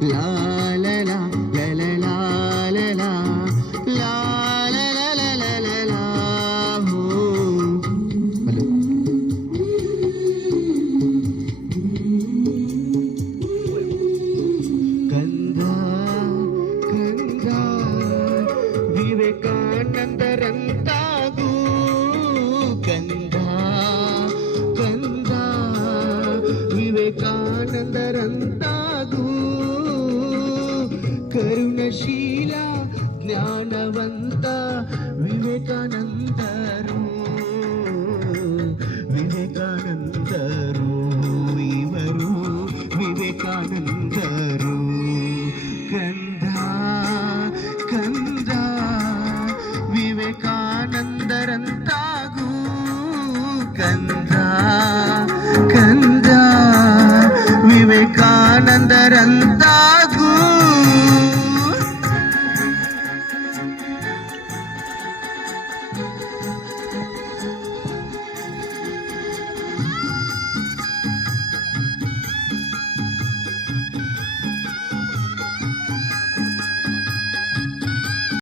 la ಆನಂದರಂತಾಗೂ ಗಂಧ ಗಂಧ ವಿವೇಕಾನಂದರಂತಾಗೂ ಕರುಣಶೀಲ ಜ್ಞಾನವಂತ ವಿವೇಕಾನಂದರು ವಿವೇಕಾನಂದರು ಇವರು ವಿವೇಕಾನಂದ ಕರಂತಾಗೂ ಗಂಧ ಗಂಧ ವಿವೇಕಾನಂದರಂತಾ